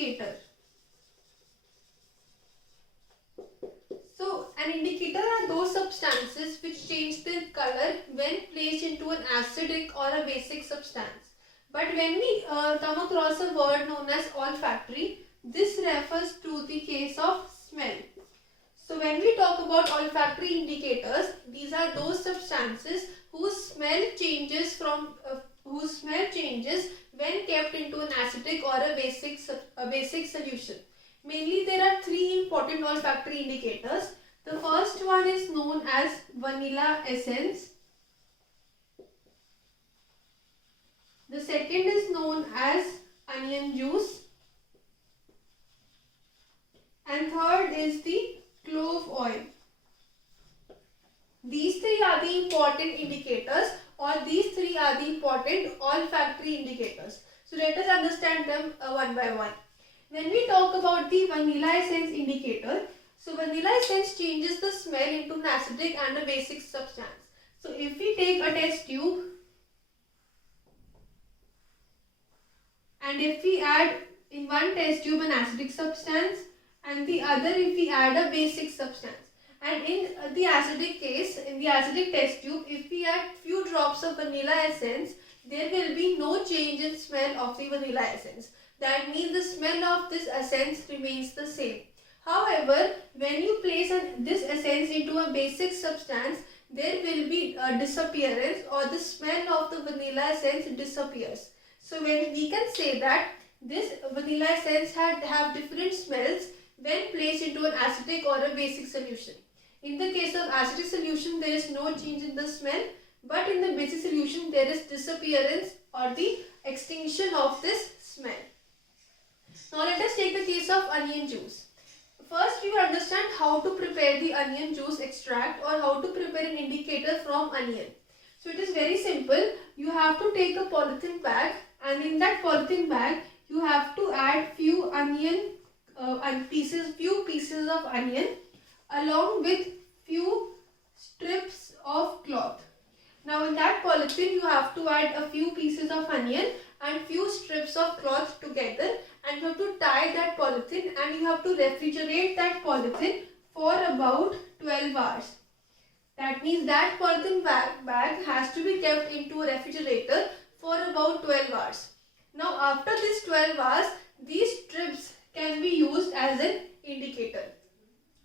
indicator. So an indicator are those substances which change their color when placed into an acidic or a basic substance. But when we come across a word known as olfactory, this refers to the case of smell. So when we talk about olfactory indicators, these are those substances whose smell changes when kept into an acidic or a basic solution. Mainly there are three important olfactory indicators. The first one is known as vanilla essence. The second is known as onion juice. And third is the clove oil. These three are the important indicators, or these three are the important olfactory indicators. So let us understand them one by one. When we talk about the vanilla essence indicator, so vanilla essence changes the smell into an acidic and a basic substance. So if we take a test tube and if we add in one test tube an acidic substance and the other if we add a basic substance, and in the acidic case, in the acidic test tube, if we add few drops of vanilla essence, there will be no change in smell of the vanilla essence. That means the smell of this essence remains the same. However, when you place this essence into a basic substance, there will be a disappearance, or the smell of the vanilla essence disappears. So when we can say that this vanilla essence have different smells when placed into an acidic or a basic solution. In the case of acidic solution, there is no change in the smell, but in the basic solution, there is disappearance or the extinction of this smell. Now let us take the case of onion juice. First, we will understand how to prepare the onion juice extract, or how to prepare an indicator from onion. So it is very simple. You have to take a polythene bag, and in that polythene bag, you have to add few pieces of onion along with few strips of cloth. Now in that polythene you have to add a few pieces of onion and few strips of cloth together, and you have to tie that polythene, and you have to refrigerate that polythene for about 12 hours. That means that polythene bag has to be kept into a refrigerator for about 12 hours. Now after this 12 hours, these strips can be used as an indicator.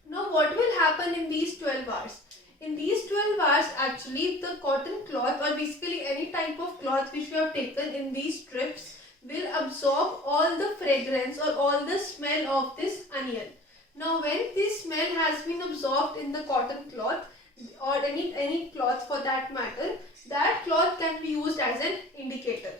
Now what will happen in these 12 hours? In these 12 hours, actually the cotton cloth, or basically any type of cloth which we have taken in these strips, will absorb all the fragrance or all the smell of this onion. Now when this smell has been absorbed in the cotton cloth, or any cloth for that matter, that cloth can be used as an indicator.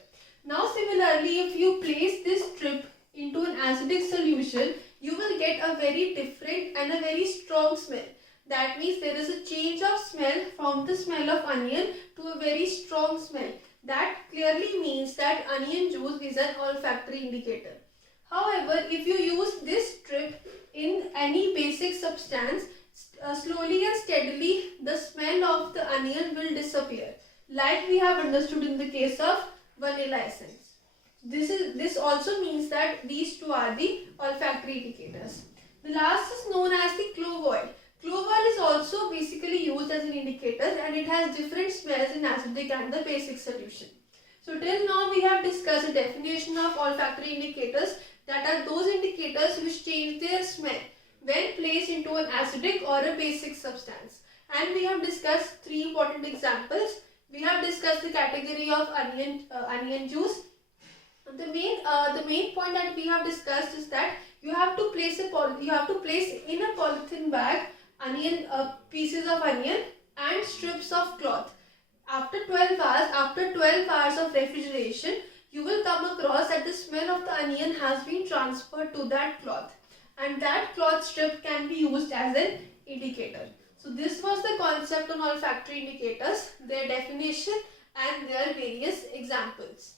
Now similarly, if you place this strip into an acidic solution, you will get a very different and a very strong smell. That means there is a change of smell from the smell of onion to a very strong smell. That clearly means that onion juice is an olfactory indicator. However, if you use this strip in any basic substance, slowly and steadily the smell of the onion will disappear, like we have understood in the case of vanilla essence. This also means that these two are the olfactory indicators. The last is known as the clove oil. Clove oil is also basically used as an indicator, and it has different smells in acidic and the basic solution. So till now we have discussed the definition of olfactory indicators, that are those indicators which change their smell when placed into an acidic or a basic substance. And we have discussed three important examples. We have discussed the category of onion juice. The main point that we have discussed is that you have to place in a polythene bag pieces of onion and strips of cloth. After 12 hours of refrigeration, you will come across that the smell of the onion has been transferred to that cloth, and that cloth strip can be used as an indicator. So this was the concept on olfactory indicators, their definition and their various examples.